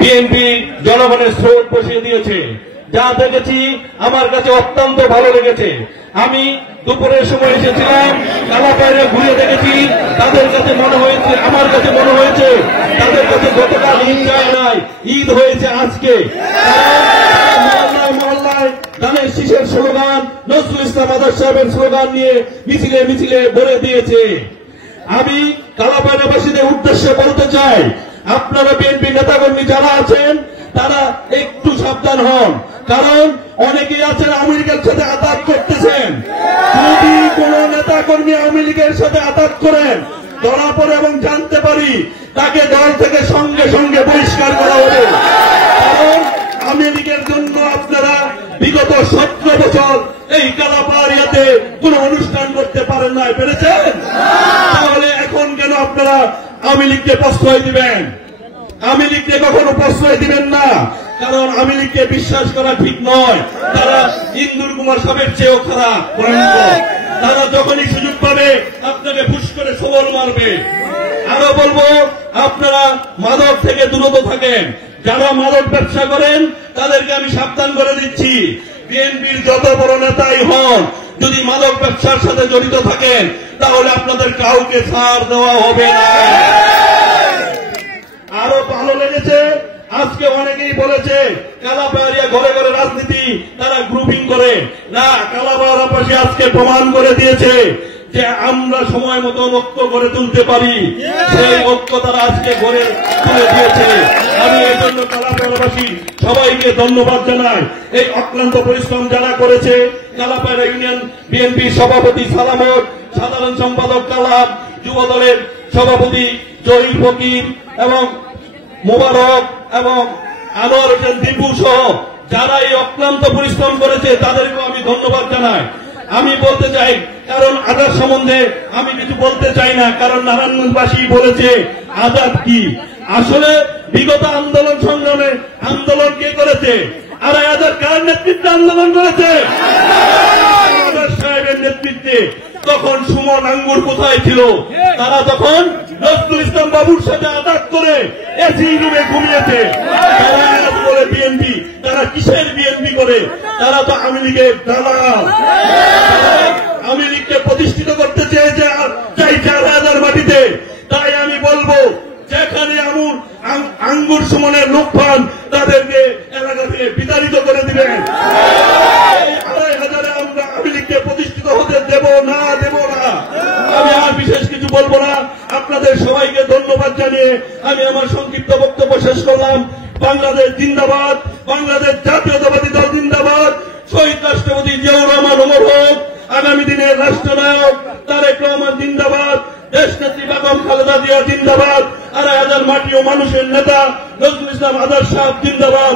BNP জনগণের স্রোত বসিয়ে দিয়েছে, যা দেখেছি আমার কাছে অত্যন্ত ভালো লেগেছে। আমি দুপুরের সময় এসেছিলাম, কালাপাড়ে ঘুরে দেখেছি, তাদের কাছে মনে হয়েছে, আমার কাছে মনে হয়েছে তাদের কাছে গতকাল ঈদ যায় নাই, ঈদ হয়েছে আজকে। মহল্লায় ধানের শীষের স্লোগান, নজরুল ইসলাম আজাদ সাহেবের স্লোগান নিয়ে মিছিলে মিছিলে ভরে দিয়েছে। আমি কালাপাড়াবাসীদের উদ্দেশ্যে বলতে চাই, আপনারা বিএনপি নেতাকর্মী যারা আছেন তারা একটু সাবধান হন, কারণ অনেকেই আছেন আওয়ামী লীগের সাথে আঘাত করতেছেন। যদি কোন নেতাকর্মী আওয়ামী লীগের সাথে আঘাত করেন, ধরা পড়ে এবং জানতে পারি, তাকে দল থেকে সঙ্গে সঙ্গে বহিষ্কার করা হবে। কারণ আওয়ামী লীগের জন্য আপনারা বিগত 17 বছর এই কালাপাড়িয়াতে কোন অনুষ্ঠান করতে পারেন না, পেরেছেন? তাহলে এখন কেন আপনারা আওয়ামী লীগকে প্রশ্রয় দিবেন? আওয়ামী লীগকে কখনো প্রশ্রয় দিবেন না, কারণ আওয়ামী লীগকে বিশ্বাস করা ঠিক নয়। তারা ইন্দুর কুমার সাহেবের চেয়েও খারাপ। তারা যখনই সুযোগ পাবে আপনাকে ফুস করে সবল মারবে। আরো বলবো, আপনারা মাদক থেকে দূরত থাকেন। যারা মাদক ব্যবসা করেন তাদেরকে আমি সাবধান করে দিচ্ছি, বিএনপির যত বড় নেতাই হন, যদি মাদক ব্যবসার সাথে জড়িত থাকেন তাহলে আপনাদের কাউকে ছাড় দেওয়া হবে না। আরো ভালো লেগেছে, আজকে অনেকেই বলেছে কালাপাড়িয়া ঘরে ঘরে রাজনীতি, তারা গ্রুপিং করে না। কালাপাড়াবাসী আজকে প্রমাণ করে দিয়েছে যে আমরা সময় মতো ঐক্য গড়ে তুলতে পারি, সেই ঐক্য তারা আজকে গড়ে তুলে দিয়েছে। আমি এই জন্য কালাপাড়াবাসী সবাইকে ধন্যবাদ জানাই। এই অক্লান্ত পরিশ্রম যারা করেছে, কালাপাড়া ইউনিয়ন বিএনপি সভাপতি সালামত, সাধারণ সম্পাদক কালাম, যুব দলের সভাপতি জহির ফকির এবং মোবারক এবং আনোয়ার হোসেন দীপু সহ যারা এই অক্লান্ত পরিশ্রম করেছে তাদেরকেও আমি ধন্যবাদ জানাই। আমি বলতে চাই, কারণ আজাদ সম্বন্ধে আমি কিছু বলতে চাই না, কারণ নারায়ণগঞ্জবাসী বলেছে আজাদ কি। আসলে বিগত আন্দোলন সংগ্রামে আন্দোলন কে করেছে? আর আজাদ কার নেতৃত্বে আন্দোলন করেছে? আজাদ সাহেবের নেতৃত্বে। তখন সুমন আঙ্গুর কোথায় ছিল? তারা তখন নজরুল ইসলাম বাবুর সাথে আঘাত করে এসি রুমে ঘুমিয়েছে। তারা বলে বিএনপি, তারা কিসের বিএনপি করে? তারা তো আওয়ামী লীগের দালাল। আওয়ামী লীগকে প্রতিষ্ঠিত করতে চেয়েছে রাজার মাটিতে। তাই আমি বলবো, যেখানে আঙ্গুর সুমনের লোক পান তাদেরকে এলাকা থেকে বিতাড়িত করে দিবেন। 2,500 আমরা আওয়ামী লীগকে প্রতিষ্ঠিত হতে দেব না। আমি আর বিশেষ কিছু বলবো না। আপনাদের সবাইকে ধন্যবাদ জানিয়ে আমি আমার সংক্ষিপ্ত বক্তব্য শেষ করলাম। বাংলাদেশ জিন্দাবাদ, বাংলাদেশ জাতীয়তাবাদী দল জিন্দাবাদ, শহীদ রাষ্ট্রপতি জিয়াউর রহমান অমর হোক, আগামী দিনের রাষ্ট্রনায়ক তারেক রহমান জিন্দাবাদ, দেশনেত্রী বেগম খালেদা জিয়া জিন্দাবাদ, 2,500 মাটি ও মানুষের নেতা নজরুল ইসলাম আজাদ সাহেব জিন্দাবাদ।